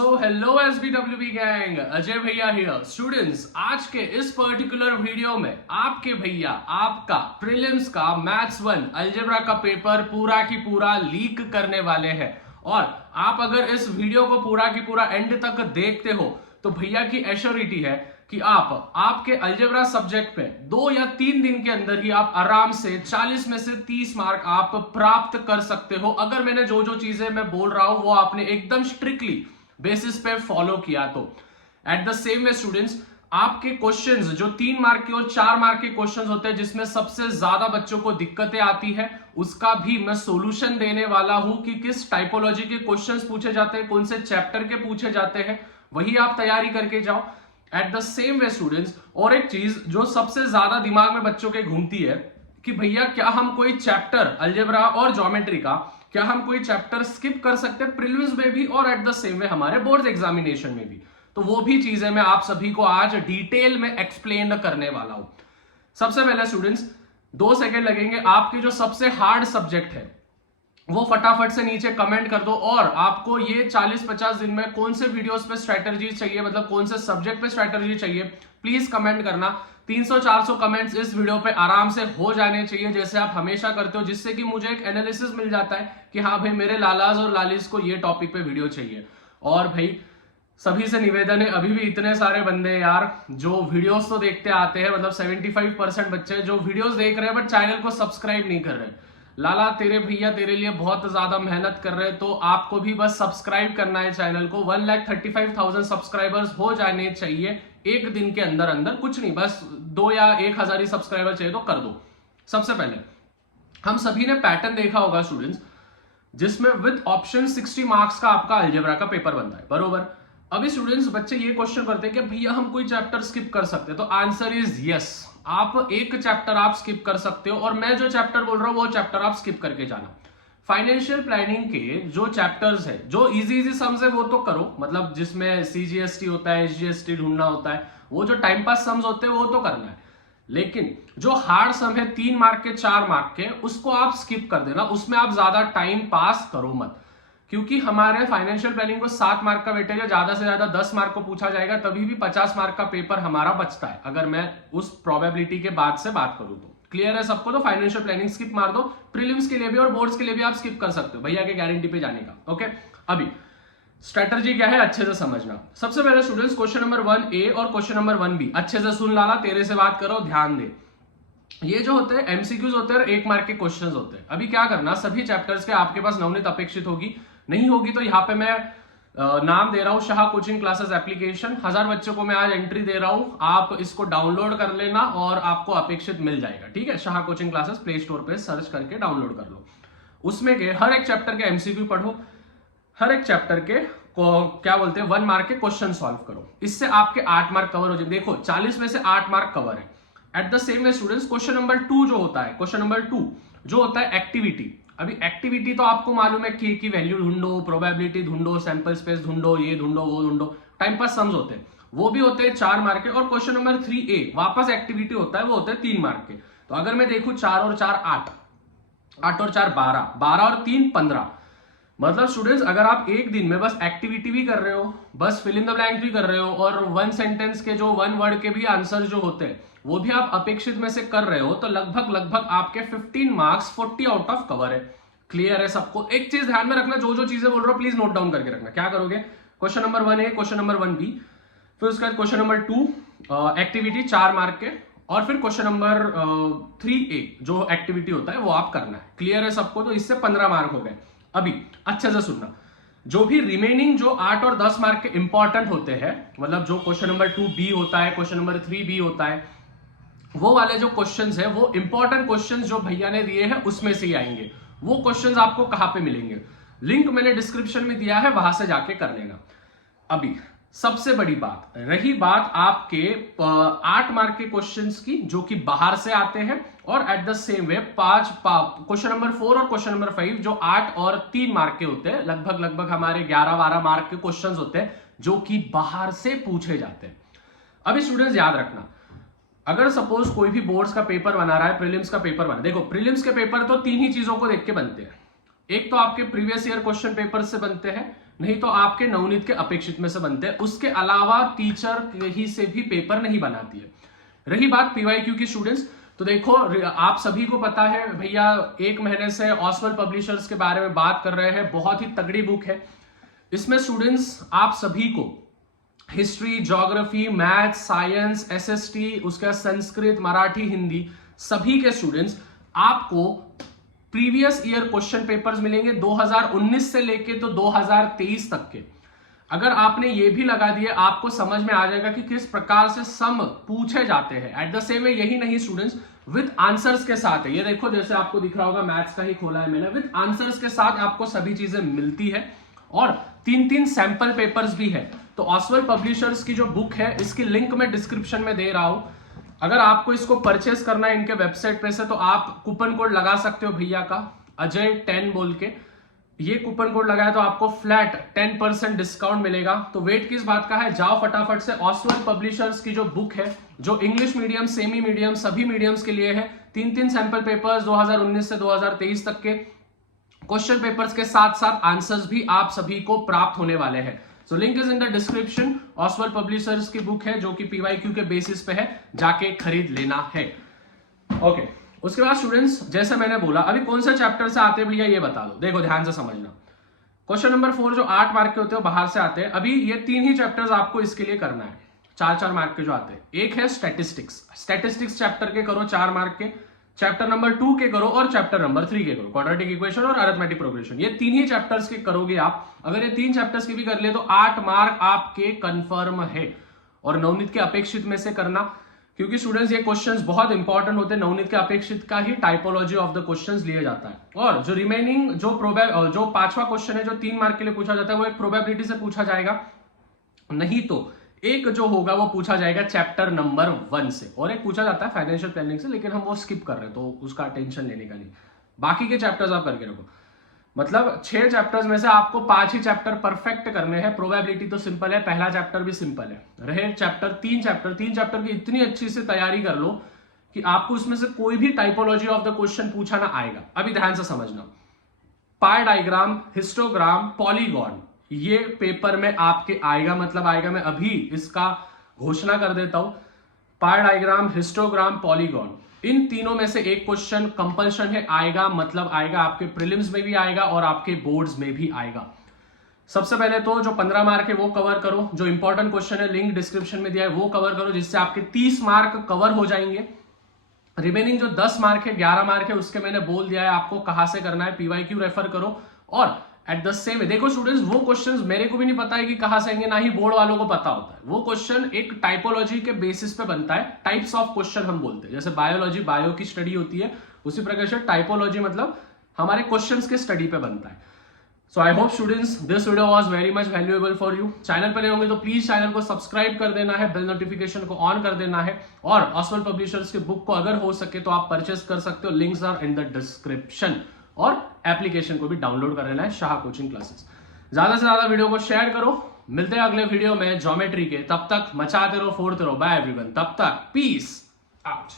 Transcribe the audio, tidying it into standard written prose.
So hello SBWB gang, Ajay भैया here. Students, आज के इस पर्टिकुलर वीडियो में आपके भैया आपका प्रीलिम्स का मैथ्स 1 अलजेब्रा का पेपर पूरा की पूरा लीक करने वाले हैं। और आप अगर इस वीडियो को पूरा की पूरा एंड तक देखते हो तो भैया की एश्योरिटी है कि आपके अलजेब्रा सब्जेक्ट में 2 या 3 दिन के अंदर ही आप आराम से 40 में से 30 मार्क आप प्राप्त कर सकते हो। अगर मैंने जो जो चीजें मैं बोल रहा हूं वो आपने एकदम स्ट्रिक्टली बेसिस पे फॉलो किया तो। At the same way students, आपके क्वेश्चंस जो 3 मार्क के और 4 मार्क के क्वेश्चंस होते हैं जिसमें सबसे ज्यादा बच्चों को दिक्कतें आती है, उसका भी मैं सॉल्यूशन देने वाला हूं कि किस टाइपोलॉजी के क्वेश्चंस पूछे जाते हैं, कौन से चैप्टर के पूछे जाते हैं, वही आप तैयारी करके जाओ। At the same way students, और एक चीज जो सबसे ज्यादा दिमाग में बच्चों के घूमती है कि भैया क्या हम कोई चैप्टर अलजेब्रा और ज्योमेट्री का क्या हम कोई चैप्टर स्किप कर सकते हैं प्रीलिम्स में भी और एट द सेम वे हमारे बोर्ड एग्जामिनेशन में भी। तो वो भी चीजें मैं आप सभी को आज डिटेल में एक्सप्लेन करने वाला हूं। सबसे पहले स्टूडेंट्स 2 सेकेंड लगेंगे। आपके जो सबसे हार्ड सब्जेक्ट है वो फटाफट से नीचे कमेंट कर दो। और आपको ये 40-50 दिन में कौन से वीडियोस पे स्ट्रेटजी चाहिए, मतलब कौन से सब्जेक्ट पे स्ट्रेटजी चाहिए, प्लीज कमेंट करना। 300-400 कमेंट्स इस वीडियो पे आराम से हो जाने चाहिए जैसे आप हमेशा करते हो, जिससे कि मुझे एक एनालिसिस मिल जाता है कि हाँ भाई मेरे लालाज और लालिस को ये टॉपिक पे वीडियो चाहिए। और भाई सभी से निवेदन है, अभी भी इतने सारे बंदे यार जो वीडियोस तो देखते आते हैं, मतलब 75% बच्चे जो वीडियोस देख रहे हैं बट चैनल को सब्सक्राइब नहीं कर रहे। लाला तेरे भैया तेरे लिए बहुत ज्यादा मेहनत कर रहे हैं, तो आपको भी बस सब्सक्राइब करना है चैनल को। 1,35,000 सब्सक्राइबर्स हो जाने चाहिए एक दिन के अंदर अंदर, कुछ नहीं, बस 2 या 1,000 ही सब्सक्राइबर चाहिए तो कर दो। सबसे पहले हम सभी ने पैटर्न देखा होगा स्टूडेंट्स, जिसमें विद ऑप्शन 60 मार्क्स का आपका अलजेब्रा का पेपर बनता है, बरोबर। अभी स्टूडेंट्स बच्चे ये क्वेश्चन करते हैं कि भैया हम कोई चैप्टर स्किप कर सकते हैं, तो आंसर इज यस। आप एक चैप्टर आप स्किप कर सकते हो, और मैं जो चैप्टर बोल रहा हूं वो चैप्टर आप स्किप करके जाना। फाइनेंशियल प्लानिंग के जो चैप्टर्स है, जो इजी सम्स है वो तो करो, मतलब जिसमें CGST होता है, SGST ढूंढना होता है, वो जो टाइम पास सम्स होते हैं वो तो करना है। लेकिन जो हार्ड सम है 3 मार्क के 4 मार्क के, उसको आप स्किप कर देना, उसमें आप ज्यादा टाइम पास करो मत। क्योंकि हमारे फाइनेंशियल प्लानिंग को 7 मार्क का वेटेज है, ज्यादा से ज्यादा 10 मार्क को पूछा जाएगा, तभी भी 50 मार्क का पेपर हमारा बचता है, अगर मैं उस प्रोबेबिलिटी के बाद से बात करूं तो। क्लियर है सबको? तो फाइनेंशियल प्लानिंग स्किप मार दो। प्रीलिम्स के लिए भी और बोर्ड्स के लिए भी आप स्किप कर सकते हो भैया के गारंटी पे जाने का। ओके, अभी स्ट्रेटजी क्या है अच्छे से समझना। सबसे पहले स्टूडेंट्स क्वेश्चन नंबर 1A और क्वेश्चन नंबर 1B अच्छे से सुन, लाला तेरे से बात करो, ध्यान दे। ये जो होते हैं MCQs होते हैं और 1 मार्क के क्वेश्चंस होते हैं। अभी क्या करना, सभी चैप्टर्स के आपके पास नवनीत अपेक्षित होगी, नहीं होगी तो यहाँ पे मैं नाम दे रहा हूं, शाह कोचिंग क्लासेस एप्लीकेशन। 1000 बच्चों को मैं आज एंट्री दे रहा हूं, आप इसको डाउनलोड कर लेना और आपको अपेक्षित मिल जाएगा। ठीक है, Shah coaching classes play store पे सर्च करके डाउनलोड कर लो। उसमें के हर एक चैप्टर के MCQ पढ़ो, हर एक चैप्टर के क्या बोलते हैं 1 मार्क के क्वेश्चन सॉल्व करो। इससे आपके 8 मार्क कवर हो जाए। देखो 40 में से 8 मार्क कवर है। At the same way students question number 2 जो होता है, क्वेश्चन नंबर 2 जो होता है एक्टिविटी। अभी एक्टिविटी तो आपको मालूम है, के की वैल्यू ढूंढो, प्रोबेबिलिटी ढूंढो, सैंपल स्पेस ढूंढो, ये ढूंढो वो ढूंढो, टाइम पास सम्स होते हैं, वो भी होते हैं 4 मार्क के। और क्वेश्चन नंबर 3A वापस एक्टिविटी होता है, वो होते हैं 3 मार्क के। तो अगर मैं देखूं 4 और 4 8, 8 और 4 12, 12 और 3 15, मतलब स्टूडेंट्स अगर आप एक दिन में बस एक्टिविटी भी कर रहे हो, बस फिल इन द ब्लैंक भी कर रहे हो, और 1 सेंटेंस के जो 1 वर्ड के भी आंसर जो होते हैं वो भी आप अपेक्षित में से कर रहे हो, तो लगभग आपके 15 मार्क्स 40 आउट ऑफ कवर है। क्लियर है सबको? एक चीज ध्यान में रखना, जो जो चीजें बोल रहा हूं प्लीज नोट डाउन करके रखना। क्या करोगे, question number 1A, question number 1B, फिर उसके बाद क्वेश्चन नंबर 2 एक्टिविटी 4 मार्क के, और फिर क्वेश्चन नंबर 3A जो एक्टिविटी होता है वो आप करना है। क्लियर है सबको? तो इससे 15 मार्क हो गए। अभी अच्छे से सुनना, जो भी रिमेनिंग जो 8 और 10 मार्क के इंपॉर्टेंट होते हैं, मतलब जो क्वेश्चन नंबर 2B होता है, क्वेश्चन नंबर 3B होता है, वो वाले जो क्वेश्चंस है वो इंपॉर्टेंट क्वेश्चंस जो भैया ने दिए हैं उसमें से ही आएंगे। वो क्वेश्चंस आपको कहां पे मिलेंगे, लिंक मैंने डिस्क्रिप्शन में दिया है, वहां से जाके कर लेना। अभी सबसे बड़ी बात रही बात आपके 8 मार्क के क्वेश्चंस की, जो कि बाहर से आते हैं, और at the same way question number 4 और क्वेश्चन नंबर 5 जो 8 और 3 मार्क के होते हैं, लगभग हमारे 11-12 मार्क के क्वेश्चंस होते हैं जो कि बाहर से पूछे जाते हैं। अभी स्टूडेंट्स याद रखना, अगर सपोज कोई भी बोर्ड्स का पेपर बना रहा है, प्रीलिम्स का पेपर बना, देखो प्रीलिम्स के पेपर तो 3 ही चीजों को देख के बनते हैं। एक तो आपके प्रीवियस ईयर क्वेश्चन पेपर से बनते हैं, नहीं तो आपके नवनीत के अपेक्षित में से बनते हैं। उसके अलावा टीचर ही से भी पेपर नहीं बनाती है। रही बात पीवाईक्यू की स्टूडेंट्स, तो देखो आप सभी को पता है भैया, 1 महीने से ऑसवेल पब्लिशर्स के बारे में बात कर रहे हैं। बहुत ही तगड़ी बुक है। इसमें स्टूडेंट्स आप सभी को history, geography, math, science, SST, उसका संस्कृत, मराठी, हिंदी, सभी के स्टूडेंट्स आपको प्रीवियस ईयर क्वेश्चन पेपर्स मिलेंगे 2019 से लेके तो 2023 तक के। अगर आपने ये भी लगा दिए, आपको समझ में आ जाएगा कि किस प्रकार से सम पूछे जाते हैं। एट द सेम वे यही नहीं स्टूडेंट्स, विद आंसर्स के साथ है। ये देखो जैसे आपको दिख रहा होगा, मैथ्स का ही खोला है मैंने। विद आंसर्स के साथ आपको सभी चीजें मिलती है और 3-3 सैंपल पेपर्स भी है। तो ऑसवेल पब्लिशर्स की जो बुक है, इसकी लिंक मैं डिस्क्रिप्शन में दे रहा हूं। अगर आपको इसको परचेस करना है इनके वेबसाइट पे से, तो आप कूपन कोड लगा सकते हो भैया का, अजय 10 बोल के। ये कूपन कोड लगाया तो आपको फ्लैट 10% डिस्काउंट मिलेगा। तो वेट किस बात का है, जाओ फटाफट से ऑसवेल पब्लिशर्स की जो बुक है, जो इंग्लिश मीडियम, सेमी मीडियम, सभी मीडियम्स के लिए है। 3-3 सैंपल पेपर्स 2019 से 2023 तक के क्वेश्चन पेपर्स के साथ साथ आंसर्स भी आप सभी को प्राप्त होने वाले हैं। So link is in the description. Oswaal publishers की बुक है जो कि पीवाईक्यू के बेसिस पे है, जाके खरीद लेना है। ओके, उसके बाद स्टूडेंट्स जैसे मैंने बोला, अभी कौन से चैप्टर से आते हैं भैया ये बता दो। देखो ध्यान से समझना। क्वेश्चन नंबर 4 जो 8 मार्क के होते हैं बाहर से आते हैं। अभी ये 3 ही चैप्टर्स आपको इसके लिए करना है, 4-4 मार्क के जो आते हैं। एक है स्टैटिस्टिक्स, स्टैटिस्टिक्स चैप्टर के करो 4 मार्क के, चैप्टर नंबर 2 के करो और चैप्टर नंबर 3 के करो, क्वाड्रेटिक इक्वेशन और अरिथमेटिक प्रोग्रेशन। ये 3 ही चैप्टर्स के करोगे आप। अगर ये 3 चैप्टर्स के भी कर लिए तो 8 मार्क आपके कंफर्म है। और नवनीत के अपेक्षित में से करना, क्योंकि स्टूडेंट्स ये क्वेश्चंस बहुत इंपॉर्टेंट होते हैं। नवनीत के अपेक्षित का ही टाइपोलॉजी ऑफ द क्वेश्चंस लिए जाता है। और जो रिमेनिंग जो 5वां क्वेश्चन है जो 3 मार्क के लिए पूछा जाता है, वो एक प्रोबेबिलिटी से पूछा जाएगा। नहीं तो एक जो होगा वो पूछा जाएगा चैप्टर नंबर 1 से, और एक पूछा जाता है फाइनेंशियल प्लानिंग से, लेकिन हम वो स्किप कर रहे हैं तो उसका टेंशन लेने का नहीं। बाकी के चैप्टर्स आप करके रखो। मतलब 6 चैप्टर्स में से आपको 5 ही चैप्टर परफेक्ट करने हैं। प्रोबेबिलिटी तो सिंपल है, पहला चैप्टर भी सिंपल है। रहे चैप्टर 3 चैप्टर की इतनी अच्छी से तैयारी कर लो कि आपको उसमें से कोई भी टाइपोलॉजी ऑफ द क्वेश्चन पूछा ना आएगा। अभी ध्यान से समझना, पाई डायग्राम, हिस्टोग्राम, पॉलीगॉन, ये पेपर में आपके आएगा। मतलब आएगा, मैं अभी इसका घोषणा कर देता हूं। पाई डायग्राम, हिस्टोग्राम, पॉलीगॉन, इन तीनों में से एक क्वेश्चन कंपल्शन है आएगा। मतलब आएगा, आपके प्रीलिम्स में भी आएगा और आपके बोर्ड्स में भी आएगा। सबसे पहले तो जो 15 मार्क है वो कवर करो। जो इंपॉर्टेंट क्वेश्चन है लिंक डिस्क्रिप्शन में दिया है वो कवर करो, जिससे आपके 30 मार्क कवर हो जाएंगे। रिमेनिंग जो 10 मार्क है, 11 मार्क है, उसके मैंने बोल दिया है आपको कहां से करना है। पीवाईक्यू रेफर करो। और एट द सेम देखो स्टूडेंट्स, वो क्वेश्चंस मेरे को भी नहीं पता है कि कहां से आएंगे, ना ही बोर्ड वालों को पता होता है। वो क्वेश्चन एक टाइपोलॉजी के बेसिस पे बनता है। टाइप्स ऑफ क्वेश्चन हम बोलते हैं। जैसे बायोलॉजी, बायो की स्टडी होती है, उसी प्रकार से टाइपोलॉजी मतलब हमारे क्वेश्चंस के स्टडी पे बनता है। So I hope students this video was very much valuable for you. Channel पर नए होंगे तो प्लीज चैनल को सब्सक्राइब कर देना है, बेल नोटिफिकेशन को ऑन कर देना है। और ऑसवेल पब्लिशर्स की बुक को अगर हो सके तो आप परचेस कर सकते हो, links are in the description. और एप्लीकेशन को भी डाउनलोड कर लेना है, शाह कोचिंग क्लासेस। ज्यादा से ज्यादा वीडियो को शेयर करो। मिलते हैं अगले वीडियो में ज्योमेट्री के। तब तक मचाते रहो, फोड़ते रहो। बाय एवरीवन, तब तक पीस आउट।